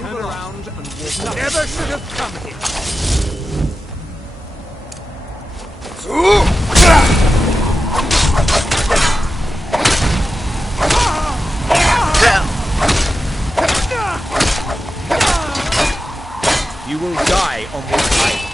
Turn around and walk. Never should have come here. You will die on this island.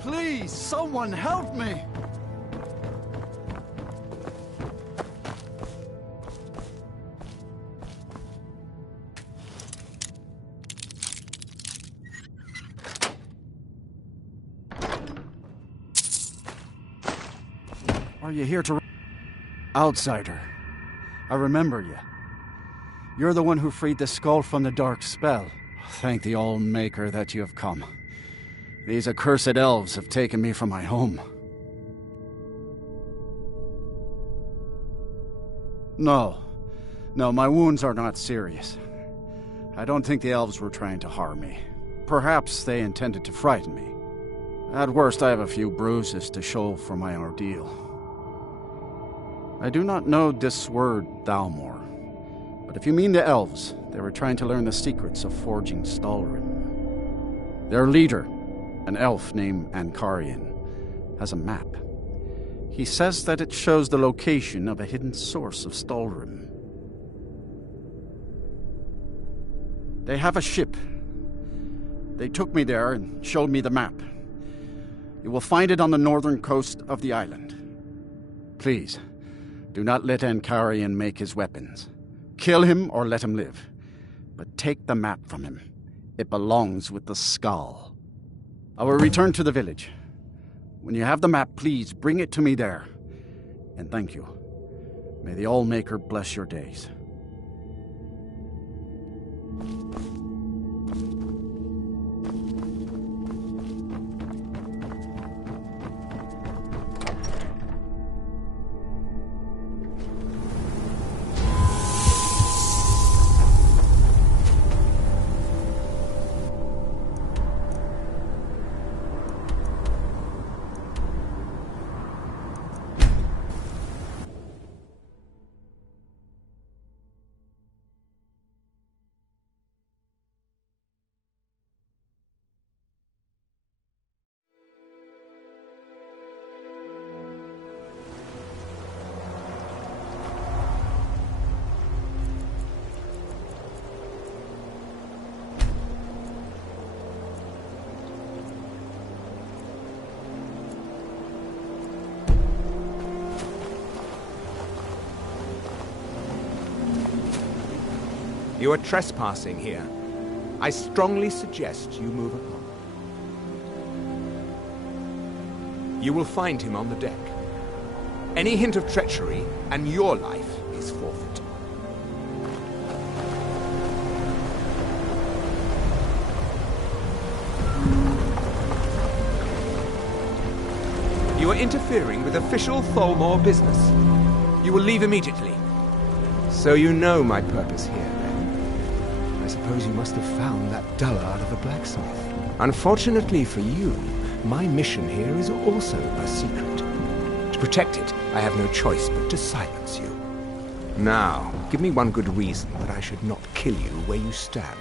Please, someone help me! Are you here to... Outsider. I remember you. You're the one who freed the skull from the dark spell. Thank the All-Maker that you have come. These accursed elves have taken me from my home. No, my wounds are not serious. I don't think the elves were trying to harm me. Perhaps they intended to frighten me. At worst, I have a few bruises to show for my ordeal. I do not know this word, Thalmor, but if you mean the elves, they were trying to learn the secrets of forging Stalhrim. Their leader, an elf named Ankarian, has a map. He says that it shows the location of a hidden source of Stalhrim. They have a ship. They took me there and showed me the map. You will find it on the northern coast of the island. Please, do not let Ankarian make his weapons. Kill him or let him live. But take the map from him. It belongs with the skull. I will return to the village. When you have the map, please bring it to me there. And thank you. May the All-Maker bless your days. You are trespassing here. I strongly suggest you move along. You will find him on the deck. Any hint of treachery, and your life is forfeit. You are interfering with official Thalmor business. You will leave immediately. So you know my purpose here, then. I suppose you must have found that dullard of a blacksmith. Unfortunately for you, my mission here is also a secret. To protect it, I have no choice but to silence you. Now, give me one good reason that I should not kill you where you stand.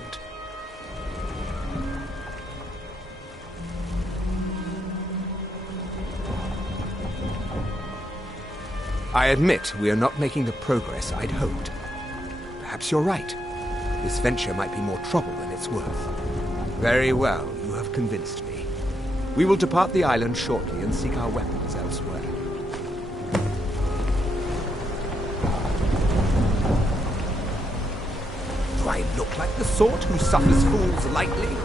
I admit we are not making the progress I'd hoped. Perhaps you're right. This venture might be more trouble than it's worth. Very well, you have convinced me. We will depart the island shortly and seek our weapons elsewhere. Do I look like the sort who suffers fools lightly?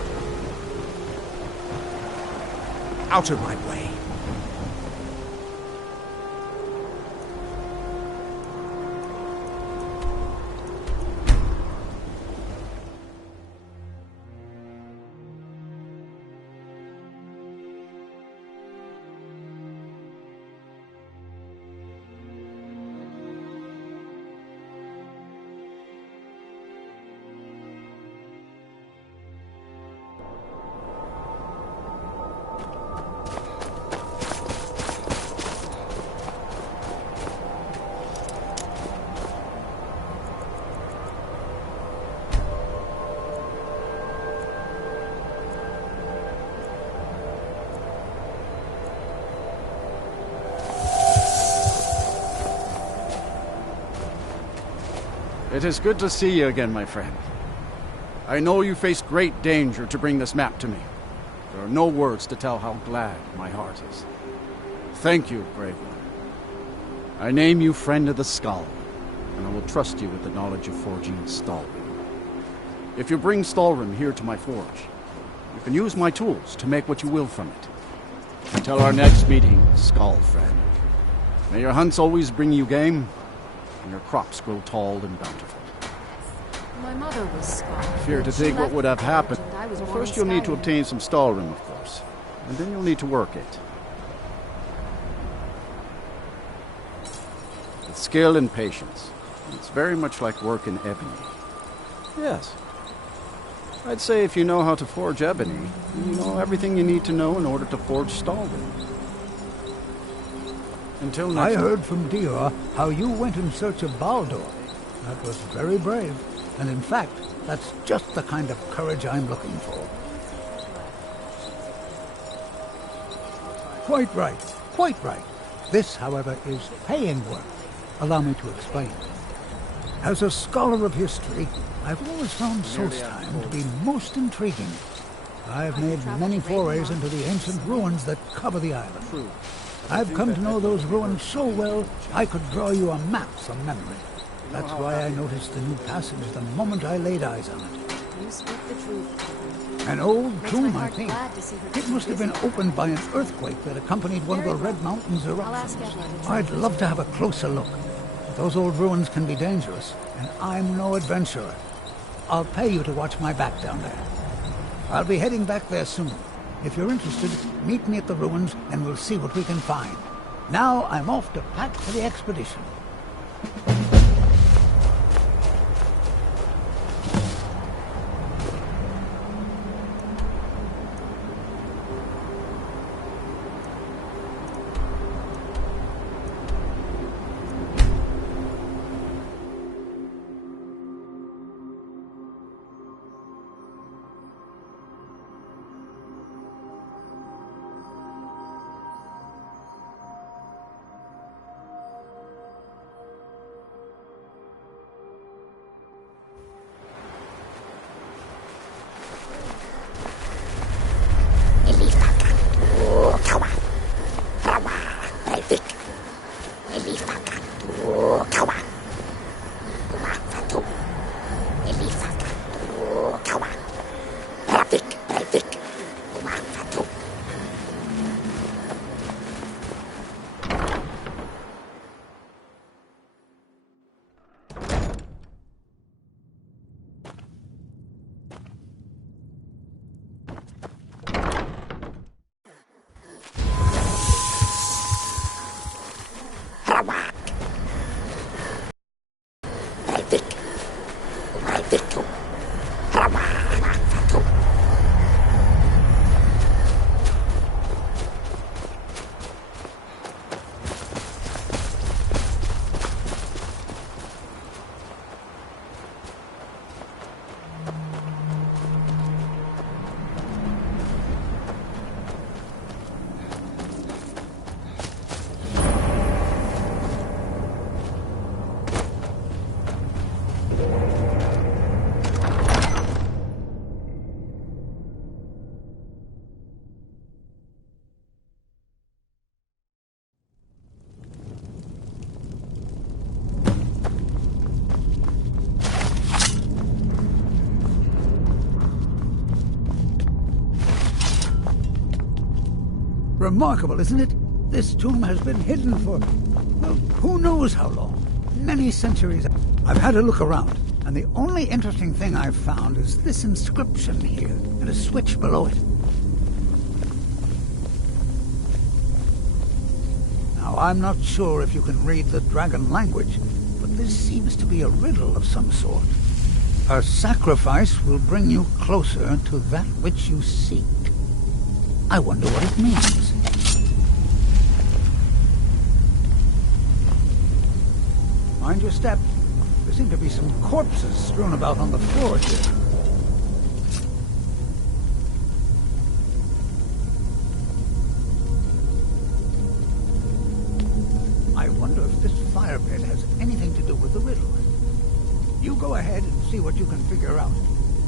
Out of my way. It is good to see you again, my friend. I know you faced great danger to bring this map to me. There are no words to tell how glad my heart is. Thank you, brave one. I name you Friend of the Skull, and I will trust you with the knowledge of forging Stalhrim. If you bring Stalhrim here to my forge, you can use my tools to make what you will from it. Until our next meeting, Skull Friend. May your hunts always bring you game, and your crops grow tall and bountiful. My mother was Scarlet. Fear to think what would have happened. Well, first you'll need to obtain some Stalhrim, of course. And then you'll need to work it. With skill and patience. It's very much like work in ebony. Yes. I'd say if you know how to forge ebony, you know everything you need to know in order to forge Stalhrim. Until next time. I heard from Dior how you went in search of Baldur. That was very brave. And in fact, that's just the kind of courage I'm looking for. Quite right. Quite right. This, however, is paying work. Allow me to explain. As a scholar of history, I've always found Solstheim to be most intriguing. I've made many forays into the ancient ruins that cover the island. I've come to know those ruins so well, I could draw you a map from memory. That's why I noticed the new passage the moment I laid eyes on it. You speak the truth. An old tomb, I think. It must have been opened by an earthquake that accompanied one of the Red Mountains eruptions. I'd love to have a closer look. But those old ruins can be dangerous, and I'm no adventurer. I'll pay you to watch my back down there. I'll be heading back there soon. If you're interested, meet me at the ruins and we'll see what we can find. Now I'm off to pack for the expedition. remarkable, isn't it? This tomb has been hidden for, well, who knows how long. Many centuries. I've had a look around, and the only interesting thing I've found is this inscription here, and a switch below it. Now, I'm not sure if you can read the dragon language, but this seems to be a riddle of some sort. A sacrifice will bring you closer to that which you seek. I wonder what it means. Mind your step. There seem to be some corpses strewn about on the floor here. I wonder if this fire pit has anything to do with the riddle. You go ahead and see what you can figure out.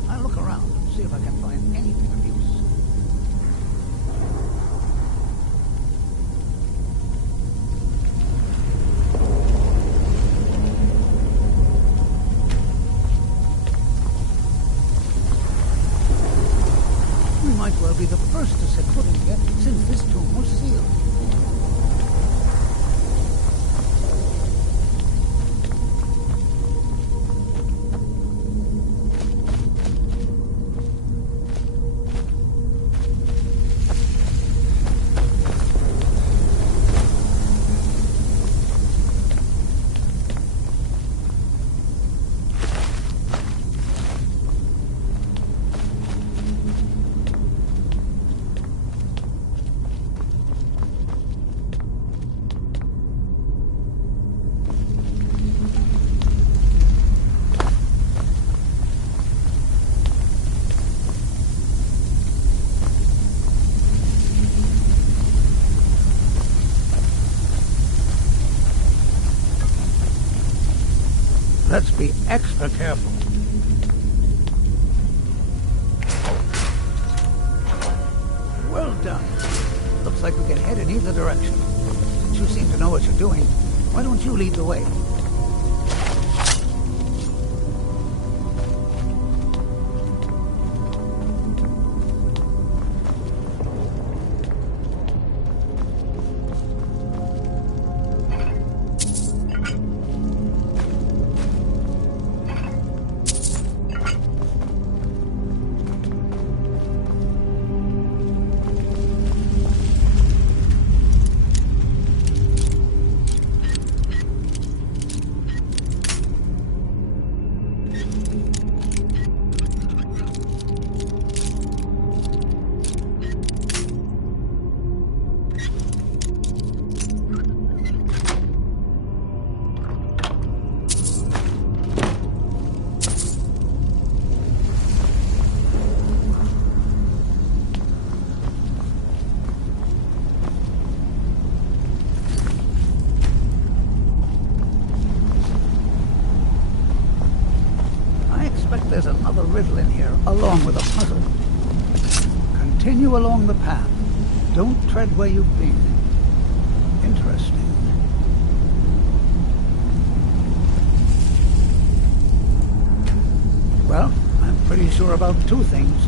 I'll look around and see if I can find anything of use. We might well be the first to set foot in here since this tomb was sealed. Let's be extra careful. Well done. Looks like we can head in either direction. Since you seem to know what you're doing, why don't you lead the way? There's another riddle in here, along with a puzzle. Continue along the path. Don't tread where you've been. Interesting. Well, I'm pretty sure about two things.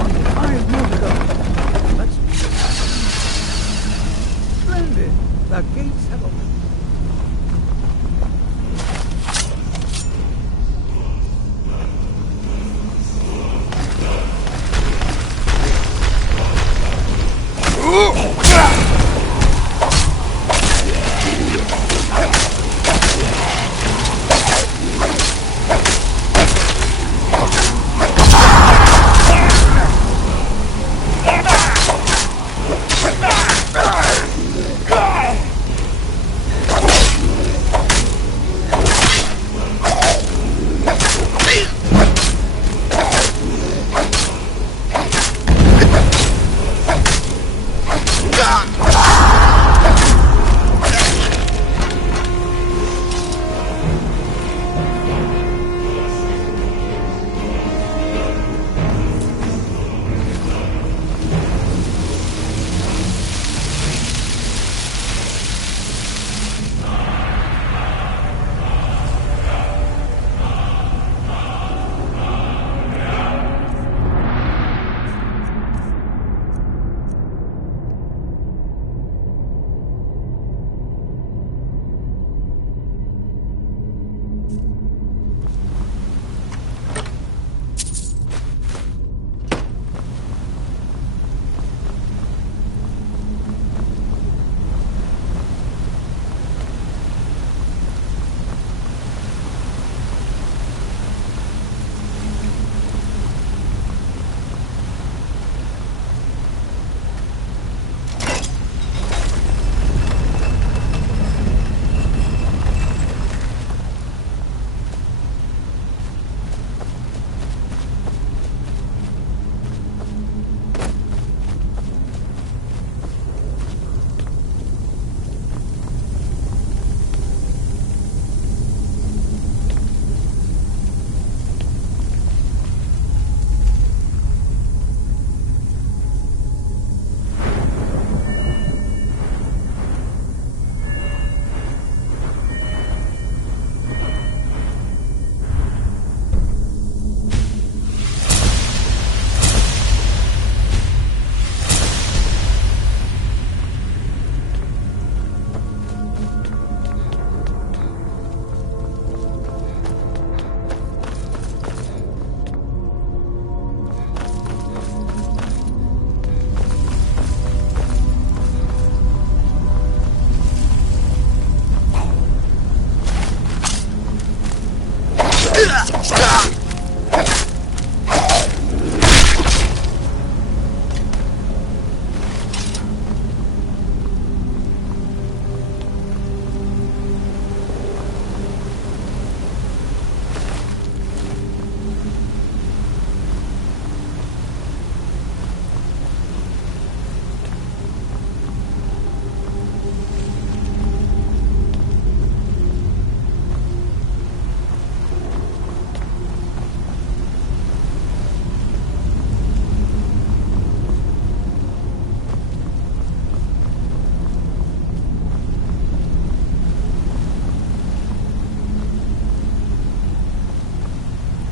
Only 5 more to go. Let's... Splendid! The gates have opened.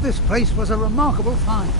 This place was a remarkable find.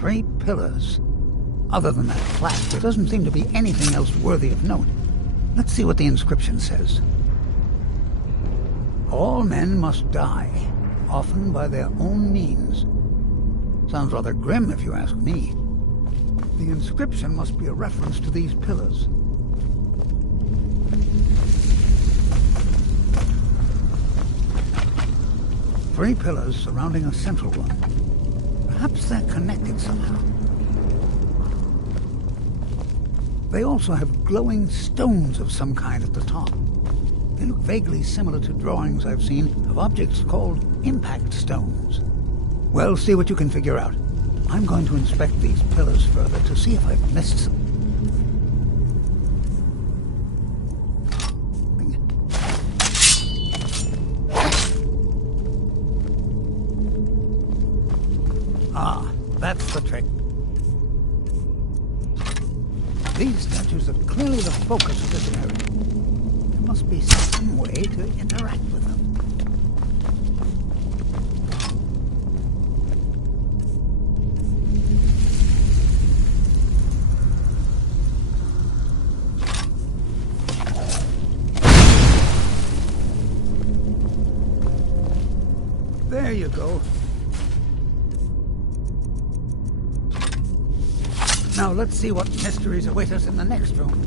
Three pillars. Other than that plaque, there doesn't seem to be anything else worthy of note. Let's see what the inscription says. All men must die, often by their own means. Sounds rather grim if you ask me. The inscription must be a reference to these pillars. Three pillars surrounding a central one. Perhaps they're connected somehow. They also have glowing stones of some kind at the top. They look vaguely similar to drawings I've seen of objects called impact stones. Well, see what you can figure out. I'm going to inspect these pillars further to see if I've missed some. Ah, that's the trick. These statues are clearly the focus of this area. There must be some way to interact with them. There you go. Now let's see what mysteries await us in the next room.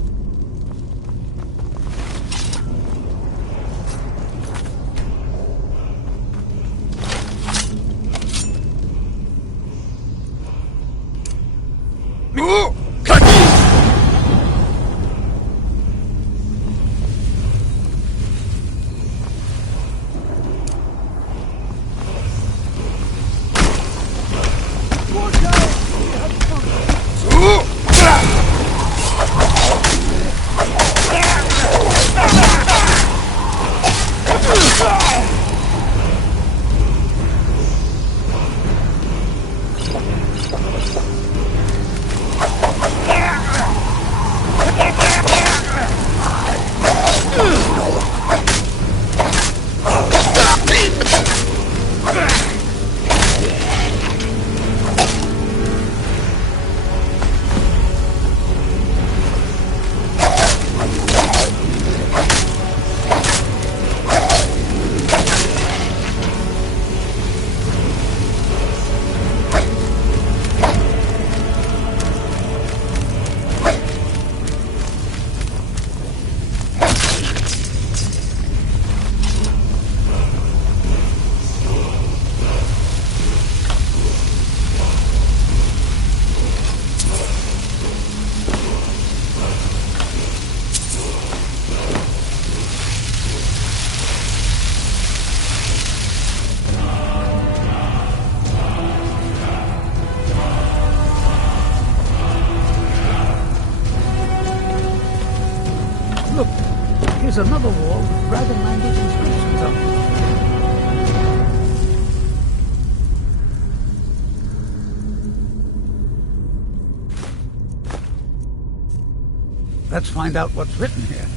Let's find out what's written here.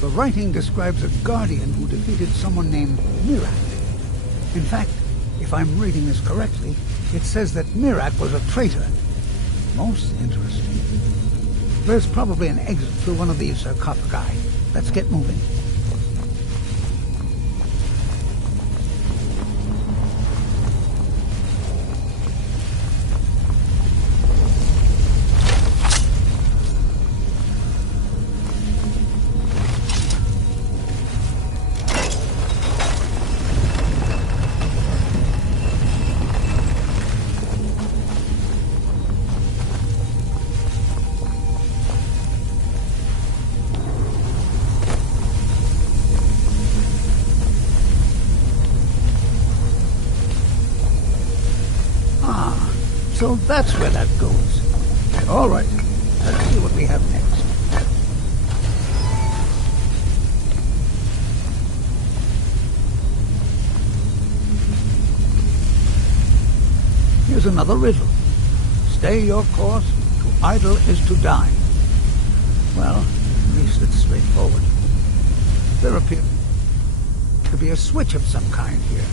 The writing describes a guardian who defeated someone named Mirak. In fact, if I'm reading this correctly, it says that Mirak was a traitor. Most interesting. There's probably an exit through one of these sarcophagi. Let's get moving. So that's where that goes. All right, let's see what we have next. Here's another riddle. Stay your course, to idle is to die. Well, at least it's straightforward. There appears to be a switch of some kind here.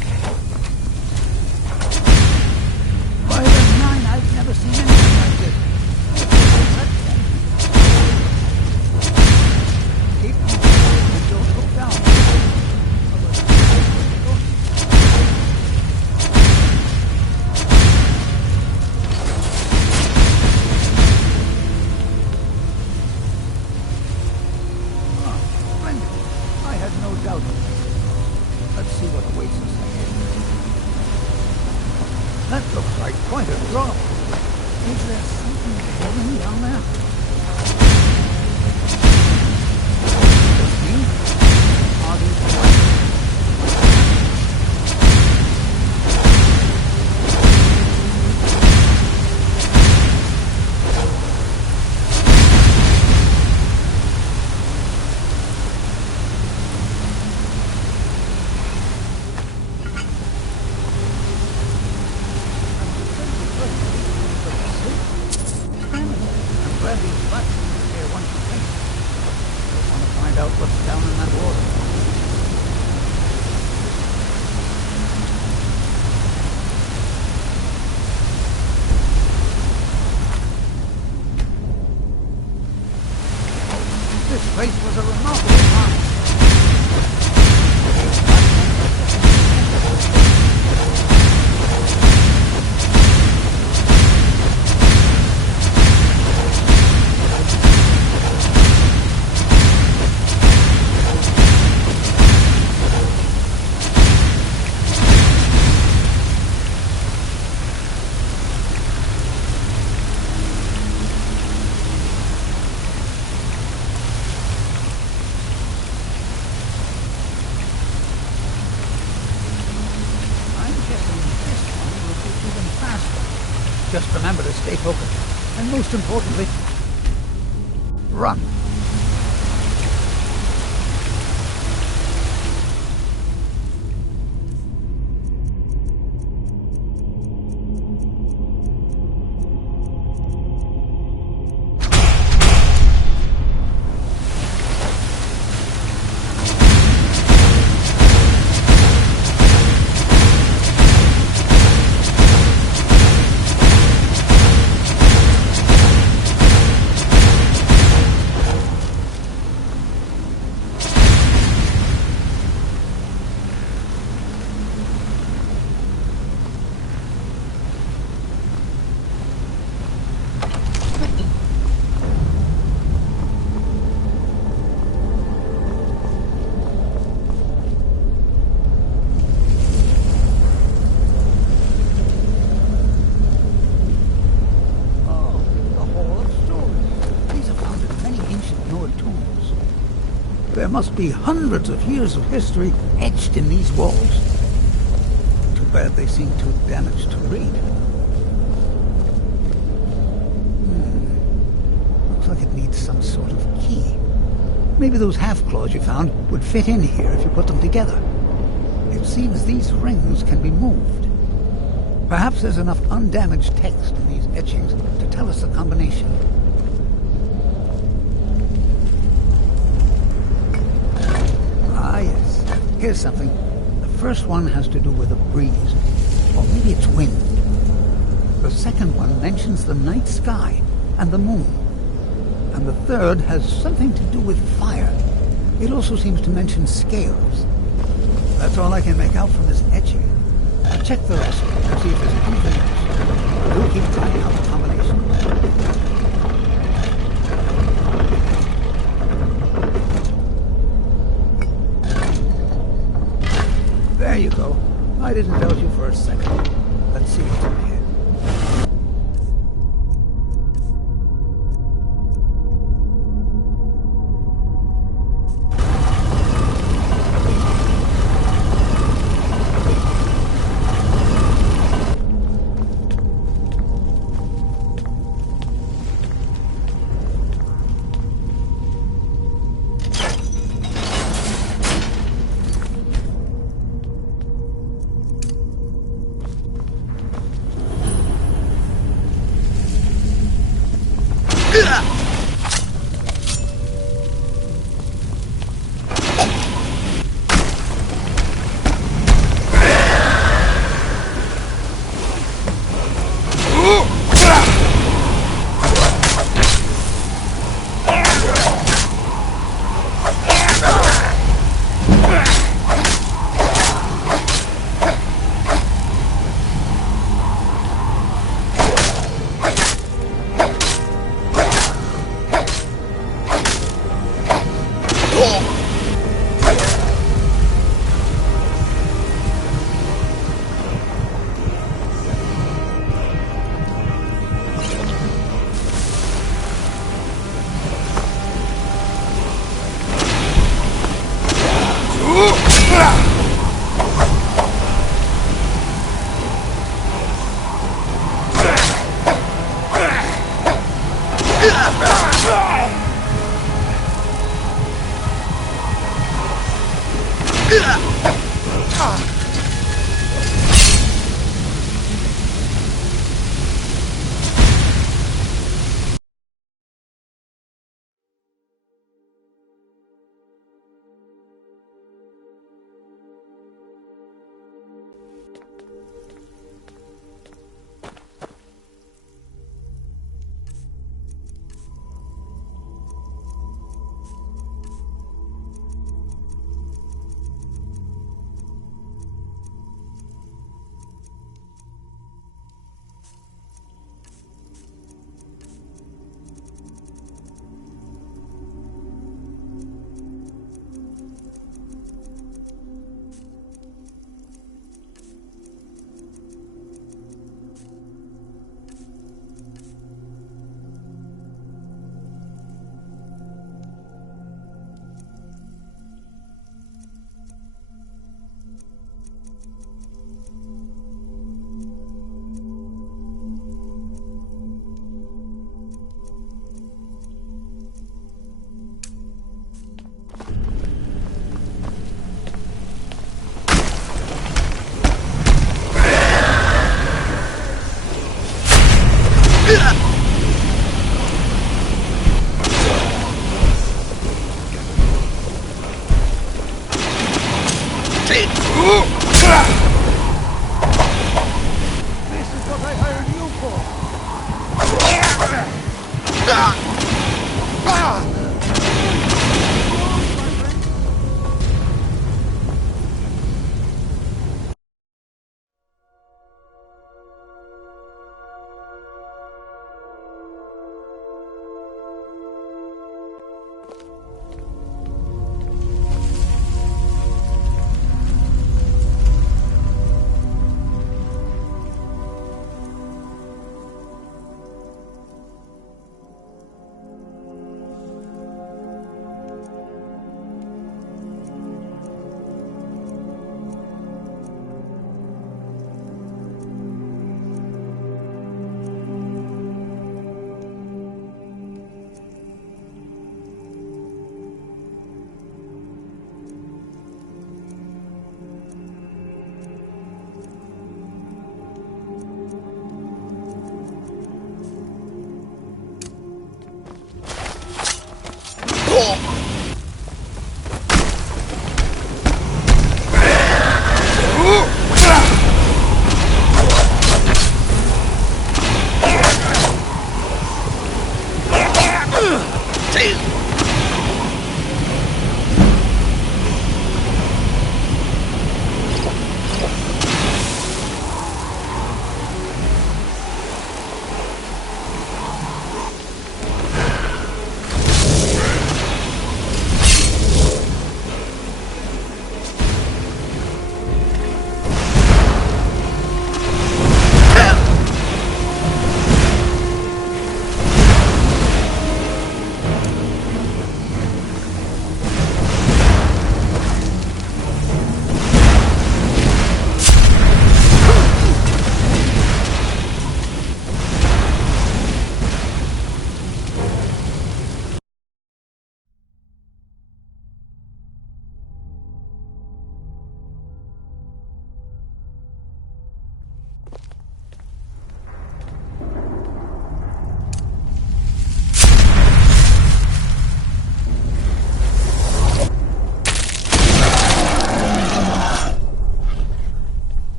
By the nine, I've never seen anything like this. Keep moving, don't look down. Splendid. I had no doubt of it. Let's see what awaits us ahead. That looks like quite a drop. Is there something hidden down there? Just me? Are these lights? This place was a remarkable time. Just remember to stay focused. And most importantly, run. There must be hundreds of years of history etched in these walls. Too bad they seem too damaged to read. Looks like it needs some sort of key. Maybe those half-claws you found would fit in here if you put them together. It seems these rings can be moved. Perhaps there's enough undamaged text in these etchings to tell us the combination. Here's something. The first one has to do with a breeze. Or maybe it's wind. The second one mentions the night sky and the moon. And the third has something to do with fire. It also seems to mention scales. That's all I can make out from this etching. I'll check the rest and see if there's anything else. We'll keep trying out the combinations. There you go. I didn't doubt you for a second. Let's see what's in here.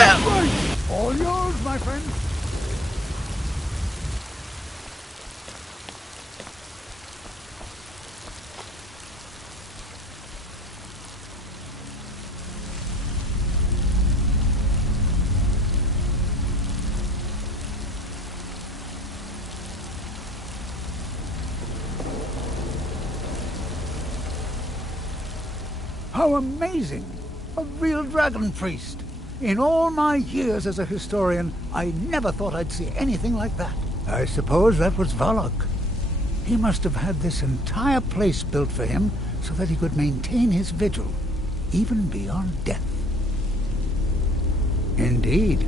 Right. All yours, my friend. How amazing! A real dragon priest! In all my years as a historian, I never thought I'd see anything like that. I suppose that was Valak. He must have had this entire place built for him so that he could maintain his vigil, even beyond death. Indeed.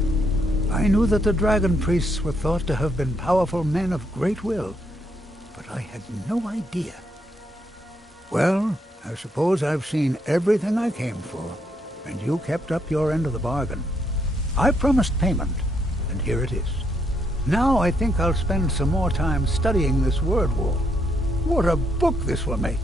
I knew that the dragon priests were thought to have been powerful men of great will, but I had no idea. Well, I suppose I've seen everything I came for, and you kept up your end of the bargain. I promised payment, and here it is. Now I think I'll spend some more time studying this word wall. What a book this will make!